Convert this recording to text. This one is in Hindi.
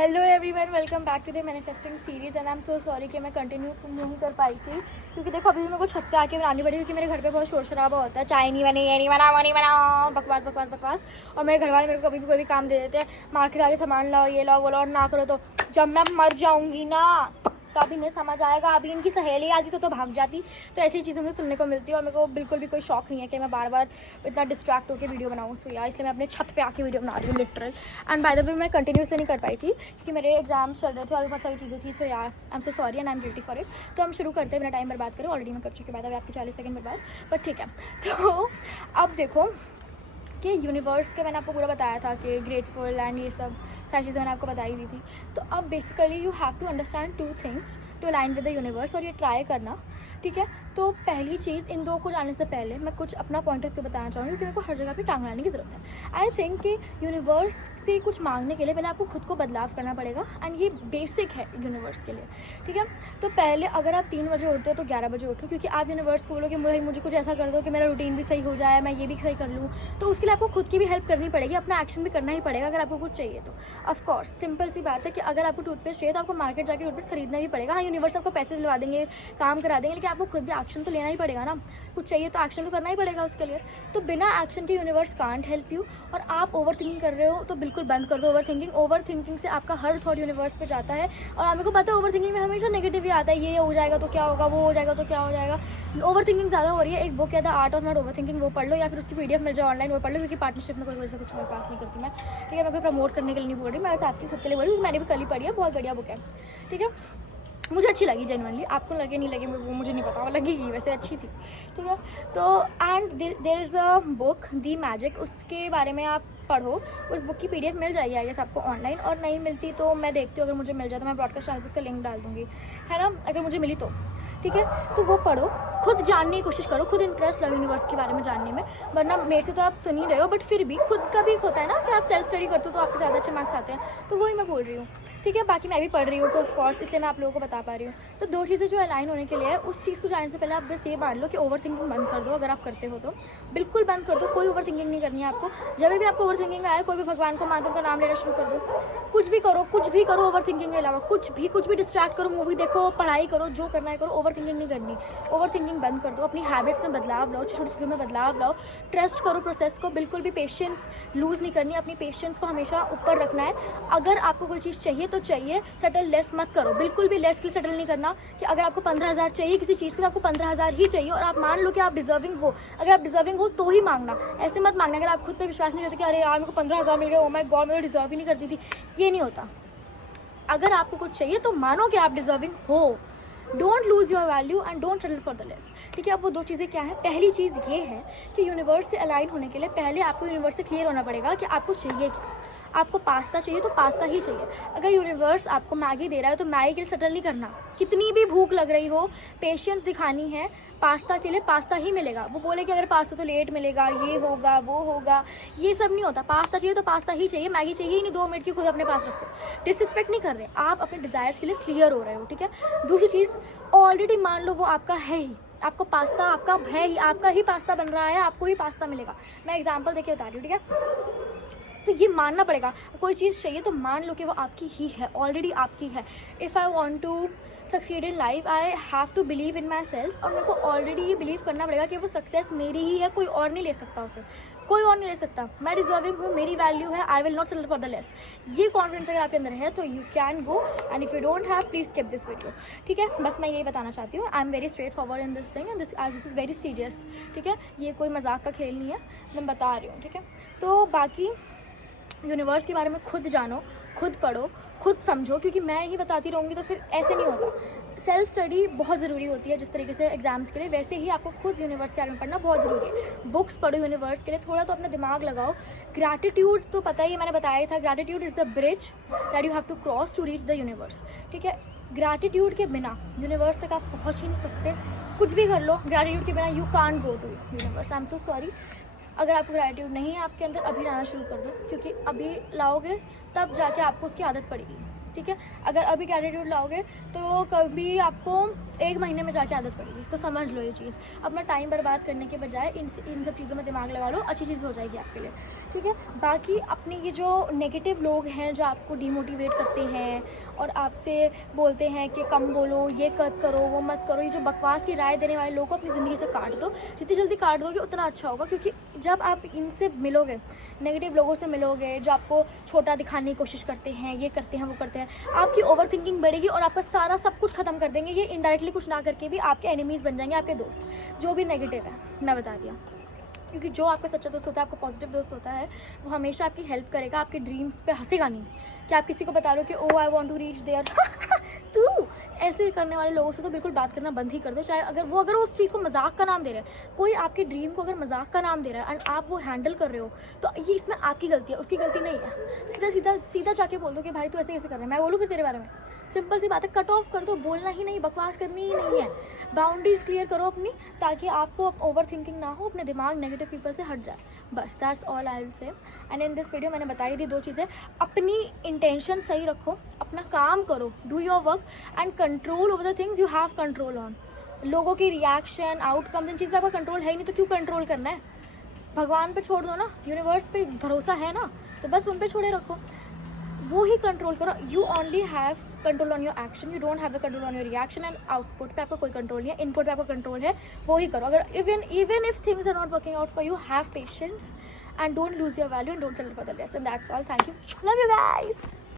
Hello everyone, welcome back to the manifesting series and I am so sorry कि मैं कंटिन्यू नहीं कर पाई थी क्योंकि देखो अभी भी मेरे को छत पे आके बनानी पड़ी क्योंकि मेरे घर पे बहुत शोर शराबा होता है। चाय नहीं बनी, ये नहीं बना, वो नहीं बना, बकवास बकवास बकवास। और मेरे घर वाले मेरे को कभी भी कोई भी काम दे देते हैं, मार्केट आके सामान लाओ, ये लाओ वो लाओ, ना करो तो जब मैं मर जाऊँगी ना तभी नहीं समझ आएगा। अभी इनकी सहेली आती तो भाग जाती। तो ऐसी चीज़ें मुझे सुनने को मिलती है और मेरे को बिल्कुल भी कोई शौक नहीं है कि मैं बार बार इतना डिस्ट्रैक्ट होकर वीडियो बनाऊँ। सो यार इसलिए मैं अपने छत पे आके वीडियो बना रही हूँ literal. And by the way मैं कंटिन्यूसली नहीं कर पाई थी क्योंकि मेरे एग्जाम्स चल रहे थे और बहुत सारी चीज़ें थी। सो यार आई am so sorry and I am guilty for it. तो हम शुरू करते हैं, मेरा टाइम बर्बाद करें। ऑलरेडी मैं कर चुकी बात, अभी आपकी 40 सेकंड बर्बाद, बट ठीक है। तो अब देखो कि यूनिवर्स के मैंने आपको पूरा बताया था कि ग्रेटफुल एंड ये सब सारी चीज़ें मैंने आपको बताई दी थी। तो अब basically you have to understand two things to align with the universe और ये ट्राई करना, ठीक है। तो पहली चीज़, इन दो को जाने से पहले मैं कुछ अपना पॉइंट ऑफ व्यू बताना चाहूँगी क्योंकि मेरे को हर जगह पे टांग लाने की ज़रूरत है। आई थिंक कि यूनिवर्स से कुछ मांगने के लिए पहले आपको खुद को बदलाव करना पड़ेगा एंड ये बेसिक है यूनिवर्स के लिए, ठीक है। तो पहले अगर आप 3 बजे उठते हो तो 11 बजे उठो क्योंकि आप यूनिवर्स को बोलो कि मुझे कुछ ऐसा कर दो कि मेरा रूटीन भी सही हो जाए, मैं ये भी सही कर लूँ। तो उसके लिए आपको खुद की भी हेल्प करनी पड़ेगी, अपना एक्शन भी करना ही पड़ेगा अगर आपको कुछ चाहिए तो। ऑफकोर्स सिंपल सी बात है कि अगर आपको टूथपेस्ट चाहिए तो आपको मार्केट जाकर टूथपेस्ट खरीदना भी पड़ेगा। हाँ, यूनिवर्स आपको पैसे दिलवा देंगे, काम करा देंगे, लेकिन आपको खुद भी एक्शन तो लेना ही पड़ेगा ना। कुछ चाहिए तो एक्शन तो करना ही पड़ेगा उसके लिए। तो बिना एक्शन के यूनिवर्स कांट हेल्प यू। और आप ओवर थिंकिंग कर रहे हो तो बिल्कुल बंद कर दो ओवर थिंकिंग से आपका हर थॉट यूनिवर्स पे जाता है। और आपको को पता है ओवर थिंकिंग में हमेशा नेगेटिव ही आता है, ये हो जाएगा तो क्या होगा, वो हो जाएगा तो क्या हो जाएगा। ओवर थिंकिंग ज़्यादा हो रही है। एक बुक है the art of not over thinking, वो पढ़ लो या फिर उसकी PDF मिल जाए ऑनलाइन, वो पढ़ लो। क्योंकि पार्टनरशिप में कोई वजह से कुछ मैं पास नहीं करती मैं, ठीक है। मैं कोई प्रमोट करने के लिए नहीं बोल रही, मैं वैसे आपकी खुद के लिए बोल रही हूँ। मैंने भी कल ही पढ़ी है, बहुत बढ़िया बुक है, ठीक है। मुझे अच्छी लगी जेन्युइनली, आपको लगे नहीं लगे वो मुझे नहीं पता, वो लगेगी, वैसे अच्छी थी, ठीक है। तो and there is a book the magic, उसके बारे में आप पढ़ो। उस बुक की PDF मिल जाएगी आई गेस आपको ऑनलाइन, और नहीं मिलती तो मैं देखती हूँ, अगर मुझे मिल जाए तो मैं ब्रॉडकास्ट चैनल पर उसका लिंक डाल दूँगी, है ना, अगर मुझे मिली तो, ठीक है। तो वो पढ़ो, खुद जानने की कोशिश करो, खुद इंटरेस्ट लो यूनिवर्स के बारे में जानने में। वरना मेरे से तो आप सुन ही रहे हो, बट फिर भी खुद का भी एक होता है ना कि आप सेल्फ स्टडी करते हो तो आपके ज़्यादा अच्छे मार्क्स आते हैं। तो वही मैं बोल रही हूँ, ठीक है। बाकी मैं भी पढ़ रही हूँ तो ऑफकोर्स इसलिए मैं आप लोगों को बता पा रही हूँ। तो 2 चीज़ें जो अलाइन होने के लिए है, उस चीज़ को जानने से पहले आप बस ये मान लो कि ओवर थिंकिंग बंद कर दो। अगर आप करते हो तो बिल्कुल बंद कर दो, कोई ओवर थिंकिंग नहीं करनी है आपको। जब भी आपको ओवर थिंकिंग आए, कोई भी भगवान को मानकर उनका नाम लेना शुरू कर दो। कुछ भी करो ओवर थिंकिंग के अलावा, कुछ भी डिस्ट्रैक्ट करो, मूवी देखो, पढ़ाई करो, जो करना है करो, ओवर थिंकिंग नहीं करनी। ओवर थिंकिंग बंद कर दो, अपनी हैबिट्स में बदलाव लाओ, छोटी छोटी चीज़ों में बदलाव लाओ, ट्रस्ट करो प्रोसेस को, बिल्कुल भी पेशेंस लूज़ नहीं करनी, अपनी पेशेंस को हमेशा ऊपर रखना है। अगर आपको कोई चीज़ चाहिए तो चाहिए, सेटल लेस मत करो, बिल्कुल भी लेस के लिए सेटल नहीं करना। कि अगर आपको 15,000 चाहिए किसी चीज़ के तो आपको 15,000 ही चाहिए, और आप मान लो कि आप डिजर्विंग हो। अगर आप डिजर्विंग हो तो ही मांगना, ऐसे मत मांगना अगर आप खुद पे विश्वास नहीं करते कि अरे यार मेरे को 15,000 मिल गया, ओ माय गॉड, मैं तो डिजर्व ही नहीं करती थी। ये नहीं होता। अगर आपको कुछ चाहिए तो मानो कि आप डिजर्विंग हो, don't lose your value and don't settle for the less, ठीक है। अब वो 2 चीज़ें क्या है? पहली चीज़ ये है कि यूनिवर्स से अलाइन होने के लिए पहले आपको यूनिवर्स से क्लियर होना पड़ेगा कि आपको चाहिए क्या। आपको पास्ता चाहिए तो पास्ता ही चाहिए। अगर यूनिवर्स आपको मैगी दे रहा है तो मैगी के लिए सेटल नहीं करना। कितनी भी भूख लग रही हो, पेशेंस दिखानी है, पास्ता के लिए पास्ता ही मिलेगा। वो बोले कि अगर पास्ता तो लेट मिलेगा, ये होगा वो होगा, ये सब नहीं होता। पास्ता चाहिए तो पास्ता ही चाहिए, मैगी चाहिए ही नहीं। 2 मिनट की खुद अपने पास रखो। डिसरिस्पेक्ट नहीं कर रहे, आप अपने डिज़ायर्स के लिए क्लियर हो रहे हो, ठीक है। दूसरी चीज़, ऑलरेडी मान लो वो आपका है ही, आपको पास्ता आपका है ही, आपका ही पास्ता बन रहा है, आपको ही पास्ता मिलेगा। मैं एग्जाम्पल देके बता रही हूँ, ठीक है। तो ये मानना पड़ेगा, कोई चीज़ चाहिए तो मान लो कि वो आपकी ही है, ऑलरेडी आपकी है। If I want to succeed in life I have to believe in myself, और मेरे को ऑलरेडी ये बिलीव करना पड़ेगा कि वो सक्सेस मेरी ही है, कोई और नहीं ले सकता उसे, कोई और नहीं ले सकता। मैं डिजर्विंग हूँ, मेरी वैल्यू है, I will not settle for the less. ये कॉन्फिडेंस अगर आपके अंदर है तो you can go, and if you don't have please skip this video, ठीक है। बस मैं यही बताना चाहती हूँ, I am very straight forward in this thing and this is very serious, ठीक है। ये कोई मजाक का खेल नहीं है, मैं बता रही हूँ, ठीक है। तो बाकी यूनिवर्स के बारे में खुद जानो, खुद पढ़ो, खुद समझो, क्योंकि मैं ही बताती रहूँगी तो फिर ऐसे नहीं होता। सेल्फ स्टडी बहुत ज़रूरी होती है, जिस तरीके से एग्जाम्स के लिए, वैसे ही आपको खुद यूनिवर्स के बारे में पढ़ना बहुत ज़रूरी है। बुक्स पढ़ो यूनिवर्स के लिए, थोड़ा तो अपना दिमाग लगाओ। ग्रैटिट्यूड तो पता ही है, मैंने बताया था, gratitude is the bridge that you have to cross to reach the universe, ठीक है। ग्रैटिट्यूड के बिना यूनिवर्स तक आप पहुँच ही नहीं सकते। कुछ भी कर लो, ग्रैटिट्यूड के बिना you can't go to universe. I am so sorry. अगर आपको ग्रैटिट्यूड नहीं है आपके अंदर, अभी लाना शुरू कर दो, क्योंकि अभी लाओगे तब जाके आपको उसकी आदत पड़ेगी, ठीक है। अगर अभी ग्रैटिट्यूड लाओगे तो कभी आपको 1 महीने में जाके आदत पड़ेगी। तो समझ लो ये चीज़, अपना टाइम बर्बाद करने के बजाय इन सब चीज़ों में दिमाग लगा लो, अच्छी चीज़ हो जाएगी आपके लिए। ठीक है। बाकी अपने ये जो नेगेटिव लोग हैं जो आपको डिमोटिवेट करते हैं और आपसे बोलते हैं कि कम बोलो, ये मत करो, वो मत करो, ये जो बकवास की राय देने वाले लोगों को अपनी ज़िंदगी से काट दो। जितनी जल्दी काट दोगे उतना अच्छा होगा, क्योंकि जब आप इनसे मिलोगे, नेगेटिव लोगों से मिलोगे जो आपको छोटा दिखाने की कोशिश करते हैं, ये करते हैं, वो करते हैं, आपकी ओवर थिंकिंग बढ़ेगी और आपका सारा सब कुछ ख़त्म कर देंगे। ये इनडायरेक्टली कुछ ना करके भी आपके एनिमीज़ बन जाएंगे, आपके दोस्त जो भी नेगेटिव है, मैं बता दिया। क्योंकि जो आपका सच्चा दोस्त होता है, आपका पॉजिटिव दोस्त होता है, वो हमेशा आपकी हेल्प करेगा, आपके ड्रीम्स पे हंसेगा नहीं कि आप किसी को बता रहे हो कि oh I want to reach there तू ऐसे करने वाले लोगों से तो बिल्कुल बात करना बंद ही कर दो। चाहे अगर उस चीज़ को मजाक का नाम दे रहा है, कोई आपके ड्रीम को अगर मजाक का नाम दे रहा है एंड आप वो हैंडल कर रहे हो, तो ये इसमें आपकी गलती है, उसकी गलती नहीं है। सीधा जाके बोल दो कि भाई तू ऐसे कैसे कर रहा है, मैं बोलूँ फिर तेरे बारे में। सिंपल सी बात है, कट ऑफ कर दो, बोलना ही नहीं, बकवास करनी ही नहीं है। बाउंड्रीज क्लियर करो अपनी, ताकि आपको ओवर थिंकिंग ना हो, अपने दिमाग नेगेटिव पीपल से हट जाए। बस that's all I will say. And in this video मैंने बताई थी 2 चीज़ें। अपनी इंटेंशन सही रखो, अपना काम करो, do your work and control over the things you have control on. लोगों की रिएक्शन, आउटकम, इन चीज़ पर आपका कंट्रोल है ही नहीं, तो क्यों कंट्रोल करना है? भगवान पे छोड़ दो ना, यूनिवर्स पे भरोसा है ना, तो बस उन पे छोड़े रखो, वो ही कंट्रोल करो। You only have control on your action, you don't have the control on your reaction. And output पे आपका कोई कंट्रोल नहीं है, इनपुट पे आपका कंट्रोल है, वो ही करो। अगर even if things are not working out for you, have patience and don't lose your value and don't settle for the less. And that's all. Thank you, love you guys.